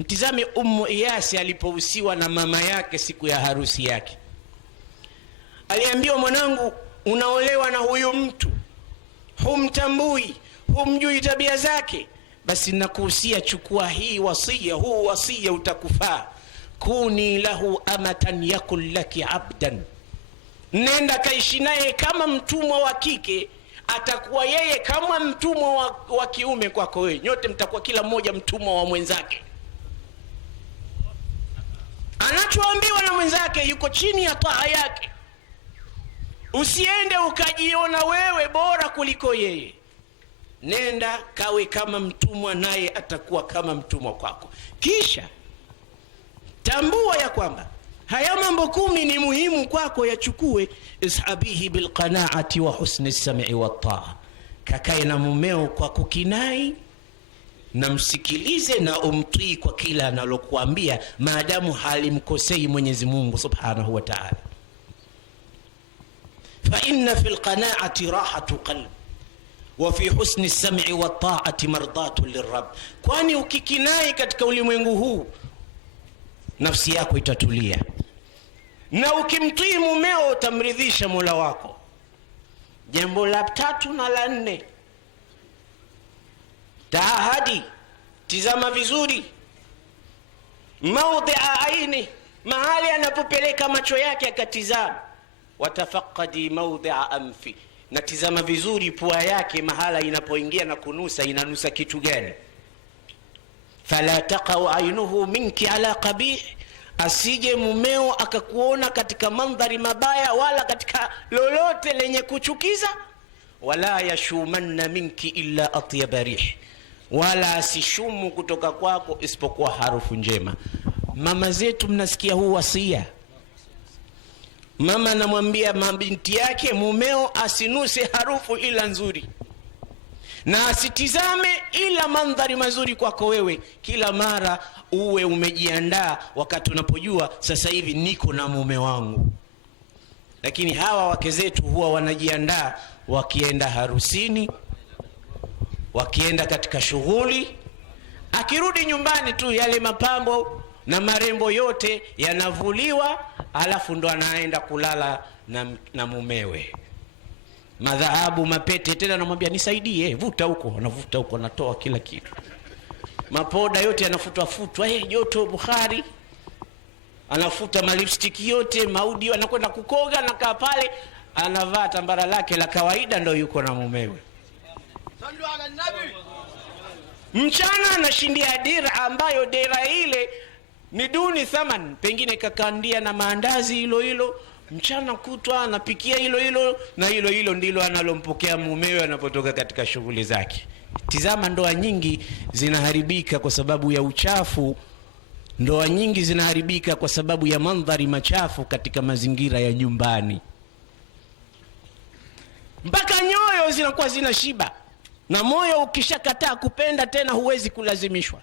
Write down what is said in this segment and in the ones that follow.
Mtizame Ummu Iyasi alipohusiwa na mama yake siku ya harusi yake. Aliambiwa, mwanangu, unaolewa na huyu mtu, humtambui, humjui tabia zake, basi nakuhusia, chukua hii wasia, huu wasia utakufaa. Kuni lahu amatan yakul laki abdan, nenda kaishi naye kama mtumwa wa kike, atakuwa yeye kama mtumwa wa kiume kwako wewe. Nyote mtakuwa kila mmoja mtumwa wa mwenzake. Anachoambiwa na mwenzake yuko chini ya taa yake. Usiende ukajiona wewe bora kuliko yeye. Nenda kawe kama mtumwa, naye atakuwa kama mtumwa kwako. Kisha tambua ya kwamba haya mambo 10 ni muhimu kwako, yachukue. Ishabihi bilqanaati wa husni sam'i wa taa, kakae na mumeo kwa kukinai na msikilize na umtii kwa kila analokuambia, maadamu halimkosei Mwenyezi Mungu Subhanahu wa Ta'ala. Fa inna fil qanaati rahatu qalb wa fi husni sam'i wa ta'ati mardatu lirabb, kwani ukikinai katika ulimwengu huu nafsi yako itatulia, na ukimtii mumeo utamridhisha Mola wako. Jambo la 3 na la 4, tahadi, tizama vizuri maudhi'a aini, mahali anapopeleka macho yake akatizama. Watafaqadi maudhi'a anfi, na tizama vizuri pua yake mahala inapoingia na kunusa, inanusa kitu gani? Fala taqau ainuhu minki ala qabih, asije mumeo akakuona katika mandhari mabaya wala katika lolote lenye kuchukiza. Wala yashumanna minki illa atyaba rih, wala asishumu kutoka kwako isipokuwa harufu njema. Mama zetu mnasikia huu wasia. Mama anamwambia mabinti yake, mumeo asinuse harufu ila nzuri, na asitizame ila mandhari mazuri kwako wewe. Kila mara uwe umejiandaa wakati unapojua sasa hivi niko na mume wangu. Lakini hawa wake zetu huwa wanajiandaa wakienda harusini, wakienda katika shughuli, akirudi nyumbani tu yale mapambo na marembo yote yanavuliwa, alafu ndo anaenda kulala na mumewe. Madhahabu, mapete, tena anamwambia nisaidie, vuta huko, anavuta huko, anatoa kila kitu. Mapoda yote yanafutwa futwa, joto Bukhari, anafuta malipstick yote, maudi, anakwenda kukoga, anakaa pale, anavaa tambara lake la kawaida, ndo yuko na mumewe. Mchana anashindia dira ambayo dira ile ni duni thaman, pengine kakandia na maandazi hilo hilo, mchana kutwa anapikia hilo hilo, na hilo hilo ndilo analompokea mumewe anapotoka katika shughuli zake. Tizama, ndoa nyingi zinaharibika kwa sababu ya uchafu. Ndoa nyingi zinaharibika kwa sababu ya mandhari machafu katika mazingira ya nyumbani. Mpaka nyoyo zinakuwa zina shiba, na moyo ukishakataa kupenda tena huwezi kulazimishwa.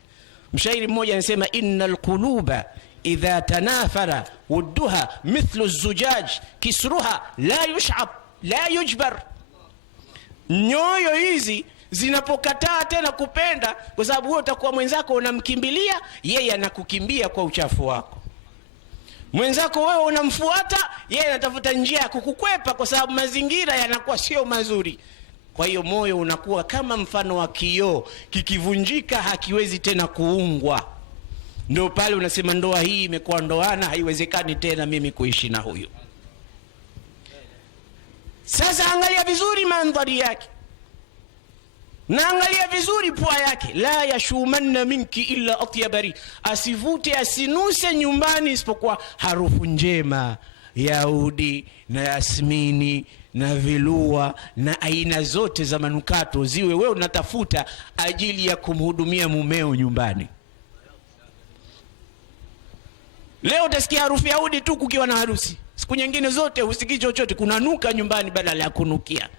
Mshairi mmoja anasema, innal quluba idha tanafara wudduha mithlu zujaj kisruha la yush'ab la yujbar. Nyoyo hizi zinapokataa tena kupenda, kwa sababu wewe utakuwa mwenzako unamkimbilia, yeye anakukimbia kwa uchafu wako. Mwenzako wewe unamfuata, yeye anatafuta njia ya kukukwepa kwa sababu mazingira yanakuwa sio mazuri. Kwa hiyo moyo unakuwa kama mfano wa kioo, kikivunjika hakiwezi tena kuungwa. Ndio pale unasema ndoa hii imekuwa ndoana, haiwezekani tena mimi kuishi na huyu. Sasa angalia vizuri mandhari yake, na angalia vizuri pua yake. La yashumanna minki illa atyabari, asivute asinuse nyumbani isipokuwa harufu njema ya udi na yasmini na vilua na aina zote za manukato ziwe wewe unatafuta ajili ya kumhudumia mumeo nyumbani. Leo utasikia harufu ya udi tu kukiwa na harusi, siku nyingine zote husikii chochote, kunanuka nyumbani badala ya kunukia.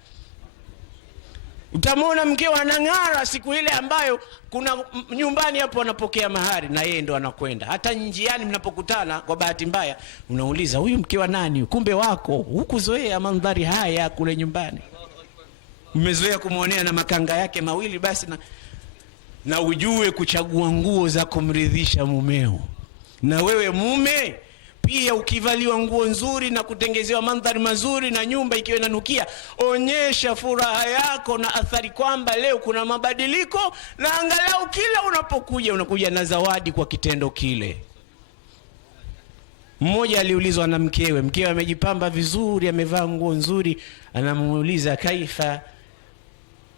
Utamwona mkeo anang'ara siku ile ambayo kuna nyumbani hapo anapokea mahari, na yeye ndo anakwenda. Hata njiani mnapokutana kwa bahati mbaya unauliza, huyu mke wa nani? Kumbe wako. Hukuzoea mandhari haya kule nyumbani, umezoea kumuonea na makanga yake mawili basi. Na na ujue kuchagua nguo za kumridhisha mumeo. Na wewe mume pia, ukivaliwa nguo nzuri na kutengezewa mandhari mazuri na nyumba ikiwa inanukia, onyesha furaha yako na athari kwamba leo kuna mabadiliko, na angalau kila unapokuja na zawadi kwa kitendo kile. Mmoja aliulizwa na mkewe amejipamba vizuri, amevaa nguo nzuri, anamuuliza kaifa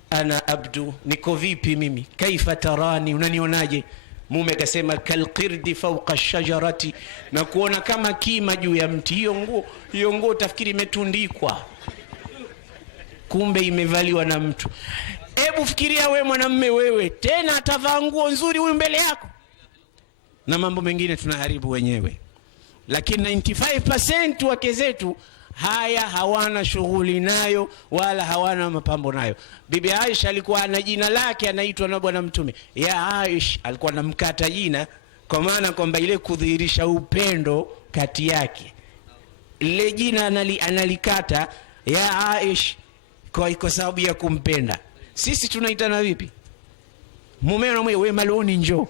ana abdu, niko vipi mimi? Kaifa tarani, unanionaje? Mume akasema kalqirdi fawqa ash-shajarati, na kuona kama kima juu ya mti. Hiyo nguo tafikiri imetundikwa, kumbe imevaliwa na mtu. Hebu fikiria wewe mwanamume, wewe tena atavaa nguo nzuri huyu mbele yako, na mambo mengine tunaharibu wenyewe. Lakini 95% wake zetu haya hawana shughuli nayo wala hawana mapambo nayo. Bibi Aisha alikuwa na jina lake, anaitwa na bwana Mtume ya Aisha, alikuwa anamkata jina kwa maana kwamba ile kudhihirisha upendo kati yake. Ile jina analikata ya Aisha kwa sababu ya kumpenda. Sisi tunaitana vipi? Mume na wewe Maloni njoo,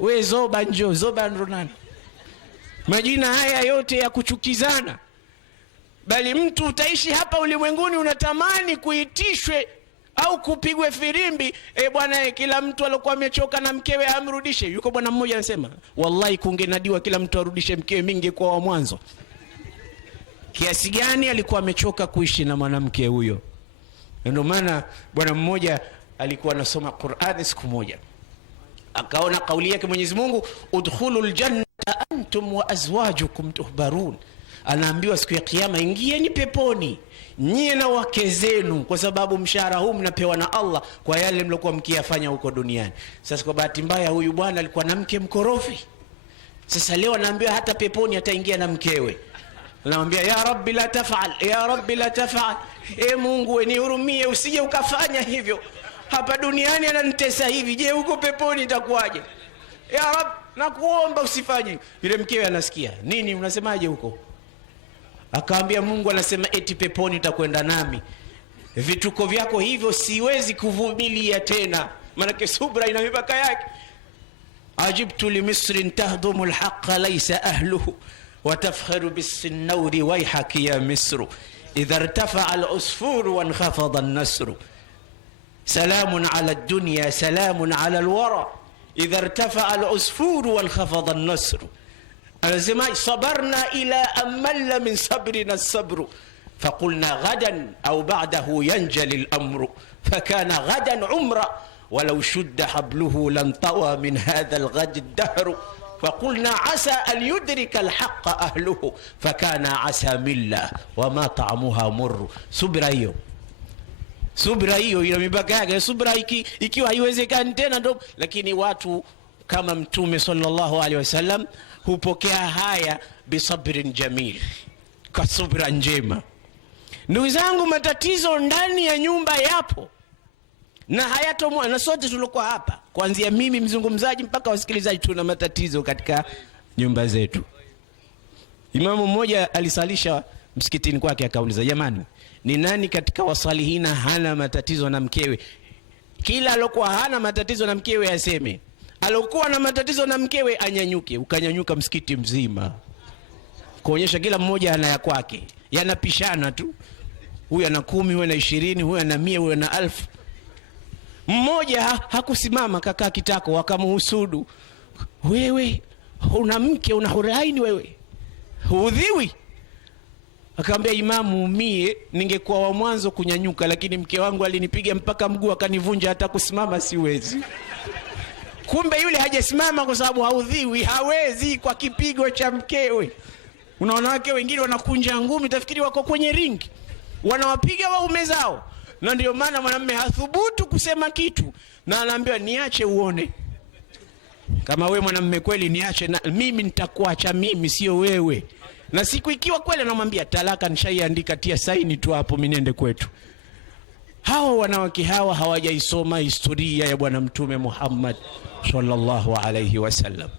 we Zoba njoo. Zoba ndo nani? Majina haya yote ya kuchukizana. Bali mtu utaishi hapa ulimwenguni unatamani kuitishwe au kupigwe firimbi, bwana kila mtu alikuwa amechoka na mkewe amrudishe. Yuko bwana mmoja anasema, wallahi kungenadiwa kila mtu arudishe mkewe, mingi kwa wa mwanzo. Kiasi gani alikuwa amechoka kuishi na mwanamke huyo. Ndio maana bwana mmoja alikuwa anasoma Qur'ani siku moja, akaona kauli yake Mwenyezi Mungu, udkhulul jannata antum wa azwajukum tuhbarun. Anaambiwa siku ya kiyama, ingieni peponi nyie na wake zenu, kwa sababu mshahara huu mnapewa na Allah kwa yale mliokuwa mkiyafanya huko duniani. Sasa kwa bahati mbaya huyu bwana alikuwa na mke mkorofi. Sasa leo anaambiwa hata peponi ataingia na mkewe. Anamwambia ya Rabbi la tafal, ya Rabbi la tafal, Mungu nihurumie, usije ukafanya hivyo. Hapa duniani ananitesa hivi, je huko peponi itakuwaje? Ya Rabbi nakuomba usifanye. Yule mkewe anasikia, nini unasemaje huko? Akaambia Mungu anasema eti peponi utakwenda nami. Vituko vyako hivyo siwezi kuvumilia tena, maana subra ina mipaka yake. Ajibtu li Misrin tahdumu al-haqqa laysa ahluhu wa tafkharu bis-sinawri wayhaki ya Misru idha irtafa'a al-usfuru wa inkhafada an-nasru. Salamun ala ad-dunya salamun ala al-wara idha irtafa'a al-usfuru wa inkhafada an-nasru. anasema sabarna ila amalla min sabrina as-sabru faqulna ghadan aw ba'dahu yanjali al-amru fakana ghadan umra ولو شد حبله لانطوى من هذا الغد الدهر فقلنا عسى أن يدرك الحق أهله فكان عسى ملة وما طعمها مر. Subra hiyo ina mipaka yake. Subra ikiwa haiwezekani tena ndo, lakini watu kama Mtume sallallahu alaihi wasallam hupokea haya bisabrin jamil, kwa subra njema. Ndugu zangu, matatizo ndani ya nyumba yapo na hayatomwa, na sote tulikuwa hapa, kuanzia mimi mzungumzaji mpaka wasikilizaji, tuna matatizo katika nyumba zetu. Imamu mmoja alisalisha msikitini kwake, akauliza, jamani, ni nani katika wasalihina hana matatizo na mkewe? Kila alokuwa hana matatizo na mkewe aseme, alokuwa na matatizo na mkewe anyanyuke. Ukanyanyuka msikiti mzima, kuonyesha kila mmoja ana ya kwake, yanapishana tu, huyu ana 10, huyu ana 20, huyu ana 100, huyu ana 1000. Mmoja hakusimama, kakaa kitako, wakamuhusudu, wewe una mke, una huraini, wewe huudhiwi? Akamwambia, Imamu, mie ningekuwa wa mwanzo kunyanyuka, lakini mke wangu alinipiga mpaka mguu akanivunja, hata kusimama siwezi. Kumbe yule hajasimama kwa sababu haudhiwi, hawezi kwa kipigo cha mkewe. Unaona wake wengine wanakunja ngumi, tafikiri wako kwenye ringi, wanawapiga waume zao. Na ndio maana mwanamume hathubutu kusema kitu, na anaambiwa niache uone. Kama wewe mwanamume kweli, niache na mimi nitakuacha mimi, sio wewe. Na siku ikiwa kweli, anamwambia talaka nishaiandika, tia saini tu hapo, mimi nende kwetu. Hao wanawake hawa hawajaisoma historia ya bwana Mtume Muhammad sallallahu alayhi wasallam.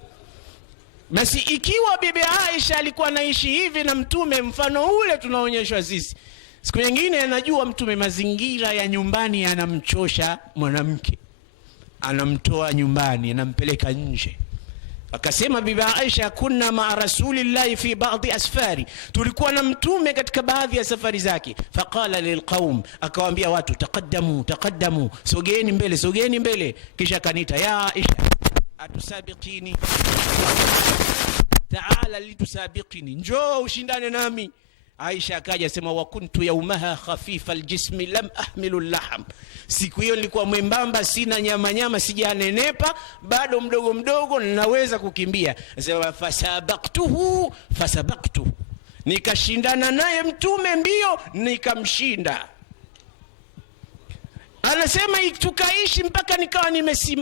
Basi ikiwa bibi Aisha alikuwa anaishi hivi na Mtume, mfano ule tunaonyeshwa sisi, Siku nyingine anajua Mtume mazingira ya nyumbani yanamchosha mwanamke, anamtoa nyumbani, anampeleka nje. Akasema bibi Aisha, kunna ma rasulillahi fi ba'dhi asfari, tulikuwa na Mtume katika baadhi ya safari zake. Faqala lilqaum, akawaambia watu, taqaddamu taqaddamu, sogeni mbele, sogeni mbele. Kisha kanita, ya Aisha atusabiqini, taala litusabiqini, njoo ushindane nami. Aisha akaja sema, wa kuntu yawmaha khafifa aljismi lam ahmilu lahm, siku hiyo nilikuwa mwembamba, sina nyama, sijanenepa, bado mdogo mdogo, naweza kukimbia. Sema fasabaqtuhu, nikashindana naye Mtume mbio, nikamshinda. Anasema tukaishi mpaka nikawa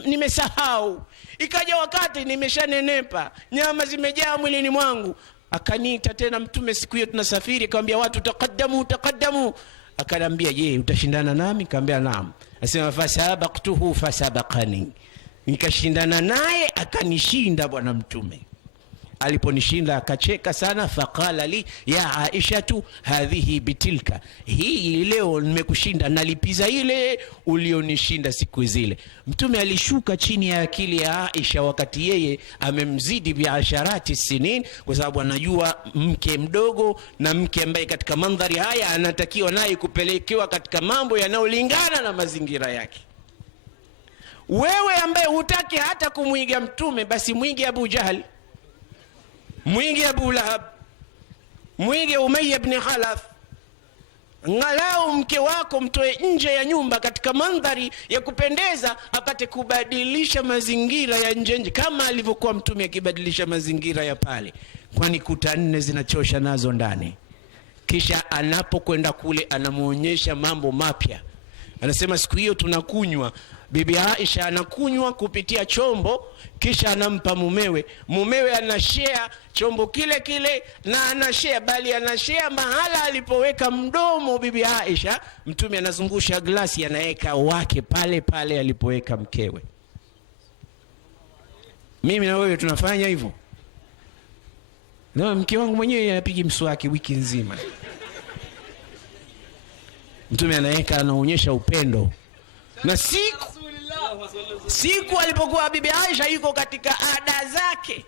nimesahau, ikaja wakati nimeshanenepa, nyama zimejaa mwilini mwangu. Akaniita tena Mtume siku hiyo tunasafiri, akamwambia watu, taqaddamu. Akanambia, je, utashindana nami? Akamwambia naam. Asema fasabaqtuhu fasabaqani, nikashindana naye akanishinda bwana Mtume. Aliponishinda akacheka sana. Faqala li ya Aishatu hadhihi bitilka, hii leo nimekushinda, nalipiza ile ulionishinda siku zile. Mtume alishuka chini ya akili ya Aisha wakati yeye amemzidi biasharati sinin, kwa sababu anajua mke mdogo na mke ambaye katika mandhari haya anatakiwa naye kupelekewa katika mambo yanayolingana na mazingira yake. Wewe ambaye hutaki hata kumuiga Mtume, basi mwige Abu Jahal, mwige Abu Lahab, mwige Umayya ibn Khalaf. Ngalau mke wako mtoe nje ya nyumba katika mandhari ya kupendeza, apate kubadilisha mazingira ya nje kama alivyokuwa Mtume akibadilisha mazingira ya pale, kwani kuta 4 zinachosha nazo ndani. Kisha anapokwenda kule anamuonyesha mambo mapya. Anasema siku hiyo tunakunywa, bibi Aisha anakunywa kupitia chombo, kisha anampa mumewe anashare chombo kile na anashare, bali anashare mahala alipoweka mdomo bibi Aisha. Mtume anazungusha glasi, anaweka wake pale alipoweka mkewe. Mimi na wewe tunafanya hivyo? Na mke wangu mwenyewe anapigi mswaki wiki nzima. Mtume anaweka, anaonyesha upendo. Na siku alipokuwa bibi Aisha yuko katika ada zake,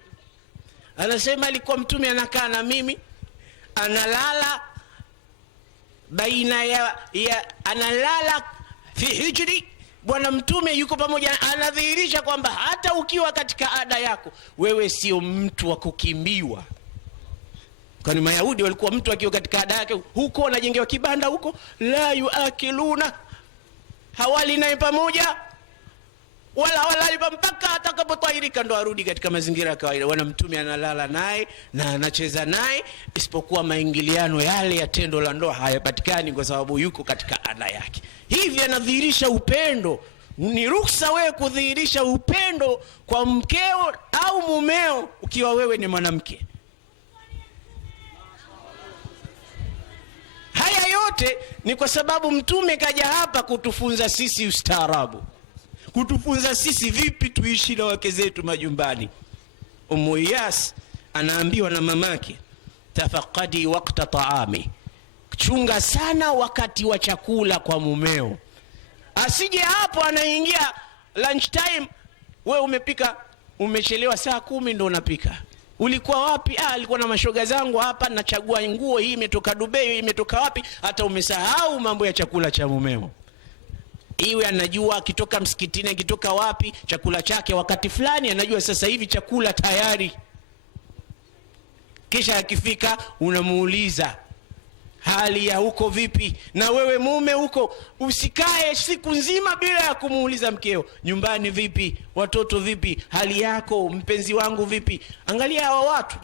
anasema alikuwa Mtume anakaa na mimi, analala baina ya analala fi hijri. Bwana Mtume yuko pamoja, anadhihirisha kwamba hata ukiwa katika ada yako wewe sio mtu wa kukimbiwa. Kwani Mayahudi walikuwa mtu akiwa katika ada yake huko anajengewa kibanda huko, la yuakiluna, hawali naye pamoja wala mpaka atakapotahirika ndo arudi katika mazingira ya kawaida. Bwana Mtume analala naye na anacheza naye, isipokuwa maingiliano yale ya tendo la ndoa hayapatikani kwa sababu yuko katika ada yake. Hivi anadhihirisha upendo. Ni ruhusa wewe kudhihirisha upendo kwa mkeo au mumeo ukiwa wewe ni mwanamke. Haya yote ni kwa sababu Mtume kaja hapa kutufunza sisi ustaarabu, kutufunza sisi vipi tuishi na wake zetu majumbani. Ummu Iyas anaambiwa na mamake, tafaqadi waqta taami, chunga sana wakati wa chakula kwa mumeo. Asije hapo anaingia lunch time, wewe umepika, umechelewa saa 10 ndo unapika. Ulikuwa wapi? Alikuwa na mashoga zangu hapa, nachagua nguo, hii imetoka Dubai, hii imetoka wapi, hata umesahau mambo ya chakula cha mumeo. Iwe anajua akitoka msikitini, akitoka wapi, chakula chake wakati fulani, anajua sasa hivi chakula tayari. Kisha akifika unamuuliza hali ya huko vipi, na wewe mume huko usikae siku nzima bila ya kumuuliza mkeo, nyumbani vipi, watoto vipi, hali yako, mpenzi wangu vipi. Angalia hawa watu,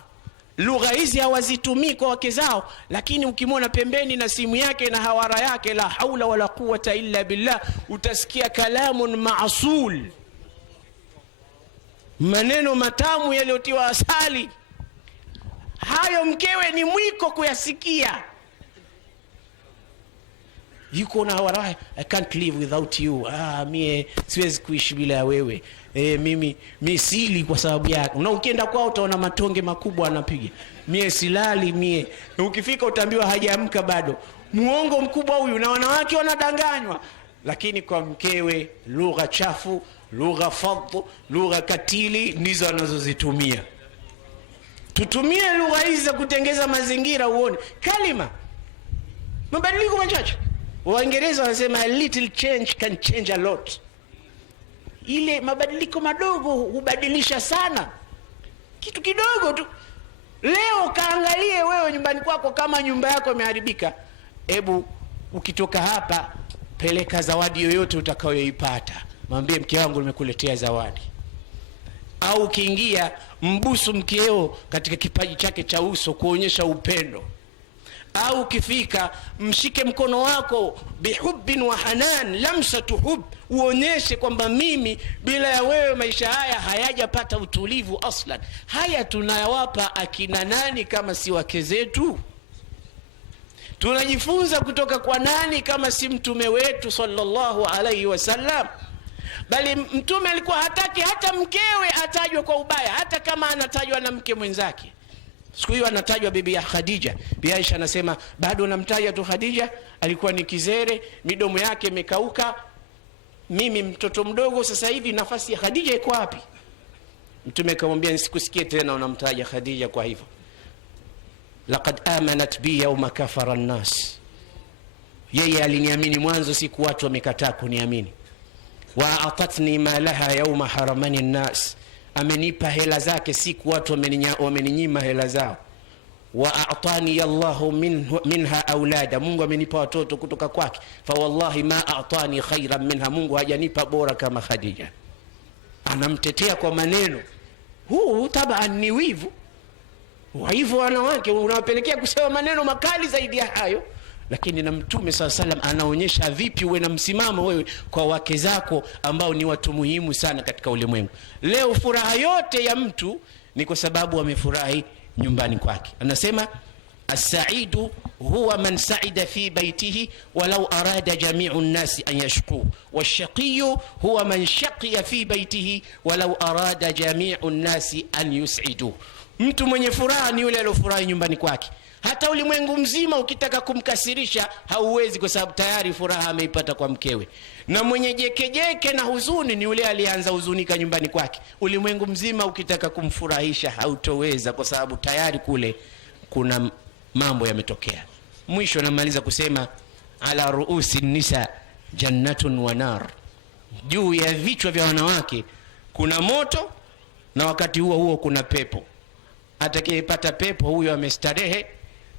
lugha hizi hawazitumii kwa wake zao, lakini ukimwona pembeni na simu yake na hawara yake, la haula wala quwwata illa billah, utasikia kalamun maasul, maneno matamu yaliyotiwa asali. Hayo mkewe ni mwiko kuyasikia. Yuko na hawara, I can't live without you. Mie siwezi kuishi bila ya wewe. Mimi sili kwa sababu yako. Na ukienda kwao utaona matonge makubwa anapiga. Mie silali mie. Na ukifika utaambiwa hajaamka bado. muongo mkubwa huyu, na wanawake wanadanganywa. Lakini kwa mkewe lugha chafu, lugha fadhu, lugha katili ndizo anazozitumia. Tutumie lugha hizi za kutengeza mazingira, uone kalima mabadiliko machache. Waingereza wanasema a little change can change a lot. Ile mabadiliko madogo hubadilisha sana. Kitu kidogo tu. Leo kaangalie wewe nyumbani kwako, kama nyumba yako imeharibika, hebu ukitoka hapa peleka zawadi yoyote utakayoipata, mwambie mke wangu nimekuletea zawadi. Au ukiingia mbusu mkeo katika kipaji chake cha uso kuonyesha upendo. Au ukifika mshike mkono wako bihubbin wa hanan, lamsatu hub, uonyeshe kwamba mimi bila ya wewe maisha haya hayajapata utulivu aslan. Haya tunayawapa akina nani kama si wake zetu? Tunajifunza kutoka kwa nani kama si mtume wetu sallallahu alaihi wasallam? Bali mtume alikuwa hataki hata mkewe atajwe kwa ubaya, hata kama anatajwa na mke mwenzake. Siku hiyo anatajwa bibi ya Khadija. Bi Aisha anasema bado namtaja tu Khadija, alikuwa ni kizere, midomo yake imekauka, mimi mtoto mdogo, sasa hivi nafasi ya Khadija iko wapi? Mtume akamwambia nisikusikie tena unamtaja Khadija kwa hivyo. Laqad amanat bi yawma kafara an-nas, yeye aliniamini mwanzo siku watu wamekataa kuniamini. Wa atatni ma laha yawma haramani an-nas, amenipa hela zake siku watu wameninyima hela zao. Wa a'tani Allahu minha aulada, Mungu amenipa watoto kutoka kwake. Fa wallahi ma a'tani khairan minha, Mungu hajanipa bora kama Khadija. Anamtetea kwa maneno. Huu tabaan ni wivu. Wa hivyo wanawake unawapelekea kusema maneno makali zaidi ya hayo. Lakini na Mtume SAW anaonyesha vipi uwe na msimamo wewe kwa wake zako ambao ni watu muhimu sana katika ulimwengu. Leo furaha yote ya mtu ni kwa sababu amefurahi nyumbani kwake. Anasema as-sa'idu huwa man sa'ida fi baytihi walau arada jami'u an-nasi an yashku, wash-shaqiyyu huwa man shaqiya fi baytihi walau arada jami'u an-nasi an yus'idu. Mtu mwenye furaha ni yule aliyofurahi nyumbani kwake. Hata ulimwengu mzima ukitaka kumkasirisha hauwezi, kwa sababu tayari furaha ameipata kwa mkewe. Na mwenye jekejeke na huzuni ni yule alianza huzunika nyumbani kwake. Ulimwengu mzima ukitaka kumfurahisha hautoweza, kwa sababu tayari kule kuna mambo yametokea. Mwisho namaliza kusema ala ruusi nisa jannatun wa nar, juu ya vichwa vya wanawake kuna moto na wakati huo huo kuna pepo. Atakayepata pepo huyo amestarehe,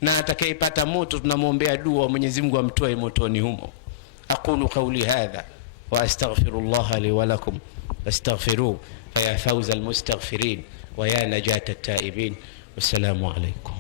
na atakayepata moto tunamwombea dua Mwenyezi Mungu amtoe motoni humo. Aqulu qawli hadha wa astaghfirullah li wa lakum fastaghfiruhu fa ya fawza almustaghfirin wa ya najata at-taibin. Wassalamu alaykum.